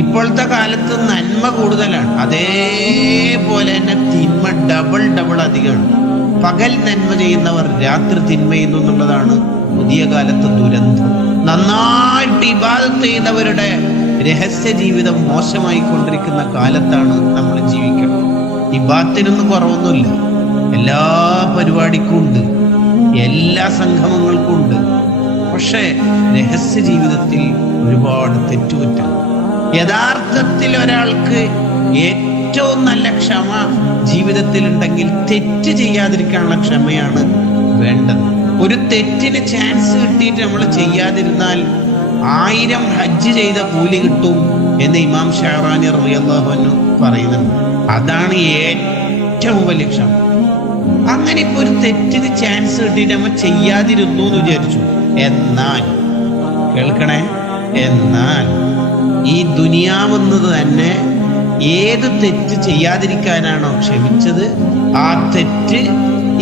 ഇപ്പോഴത്തെ കാലത്ത് നന്മ കൂടുതലാണ്, അതേപോലെ തന്നെ തിന്മ ഡബിൾ അധികമാണ്. പകൽ നന്മ ചെയ്യുന്നവർ രാത്രി തിന്മ ചെയ്യുന്നു എന്നുള്ളതാണ് പുതിയ കാലത്ത് ദുരന്തം. നന്നായിട്ട് ഇബാദത്ത് ചെയ്യുന്നവരുടെ രഹസ്യ ജീവിതം മോശമായി കൊണ്ടിരിക്കുന്ന കാലത്താണ് നമ്മൾ ജീവിക്കുന്നത്. ഇബാദത്തിനൊന്നും കുറവൊന്നുമില്ല, എല്ലാ പരിപാടിക്കും ഉണ്ട്, എല്ലാ സംഗമങ്ങൾക്കും ഉണ്ട്. പക്ഷേ രഹസ്യ ജീവിതത്തിൽ ഒരുപാട് തെറ്റുപറ്റും. യഥാർത്ഥത്തിൽ ഒരാൾക്ക് ഏറ്റവും നല്ല ക്ഷമ ജീവിതത്തിൽ ഉണ്ടെങ്കിൽ തെറ്റ് ചെയ്യാതിരിക്കാനുള്ള ക്ഷമയാണ് വേണ്ടത്. ഒരു തെറ്റിന് ചാൻസ് കിട്ടിയിട്ട് നമ്മൾ ചെയ്യാതിരുന്നാൽ 1000 ഹജ്ജ് ചെയ്ത കൂലി കിട്ടും എന്ന് ഇമാം ഷഹറാനി റളിയല്ലാഹു അൻഹു പറയുന്നുണ്ട്. അതാണ് ഏറ്റവും വലിയ ക്ഷമ. അങ്ങനെ ഇപ്പൊ ഒരു തെറ്റിന് ചാൻസ് കിട്ടിയിട്ട് നമ്മൾ ചെയ്യാതിരുന്നു എന്ന് വിചാരിച്ചു, എന്നാൽ കേൾക്കണേ, എന്നാൽ ഈ ദുനിയാവെന്നത് തന്നെ ഏത് തെറ്റ് ചെയ്യാതിരിക്കാനാണോ ക്ഷമിച്ചത്, ആ തെറ്റ്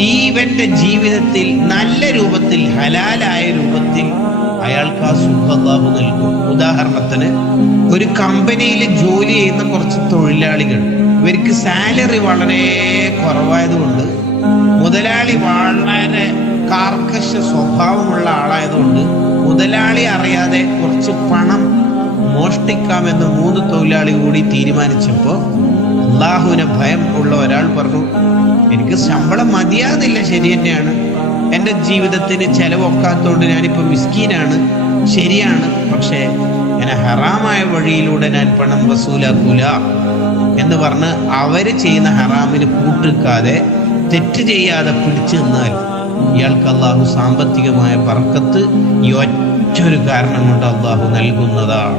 ഇവന്റെ ജീവിതത്തിൽ നല്ല രൂപത്തിൽ, ഹലാലായ രൂപത്തിൽ അയാൾക്ക് ആ സുഖം അല്ലാഹു നൽകും. ഉദാഹരണത്തിന്, ഒരു കമ്പനിയിൽ ജോലി ചെയ്യുന്ന കുറച്ച് തൊഴിലാളികൾ, ഇവർക്ക് സാലറി വളരെ കുറവായതുകൊണ്ട്, മുതലാളി വളരെ കാർക്കശ സ്വഭാവമുള്ള ആളായതുകൊണ്ട് മുതലാളി അറിയാതെ കുറച്ച് പണം മോഷ്ടിക്കാമെന്ന് 3 തൊഴിലാളി കൂടി തീരുമാനിച്ചപ്പോൾ അല്ലാഹുവിനെ ഭയം ഉള്ള ഒരാൾ പറഞ്ഞു, എനിക്ക് ശമ്പളം മതിയാകുന്നില്ല, ശരി തന്നെയാണ്, എൻ്റെ ജീവിതത്തിന് ചെലവൊക്കാത്തതുകൊണ്ട് ഞാനിപ്പോൾ മിസ്കീനാണ്, ശരിയാണ്, പക്ഷേ ഞാൻ ഹറാമായ വഴിയിലൂടെ ഞാൻ പണം വസൂലാക്കൂല എന്ന് പറഞ്ഞ് അവര് ചെയ്യുന്ന ഹറാമിന് കൂട്ടിക്കാതെ തെറ്റ് ചെയ്യാതെ പിടിച്ചു നിന്നാൽ ഇയാൾക്ക് അള്ളാഹു സാമ്പത്തികമായ ബർക്കത്ത് ഈ ഒറ്റൊരു കാരണം കൊണ്ട് അള്ളാഹു നൽകുന്നതാണ്.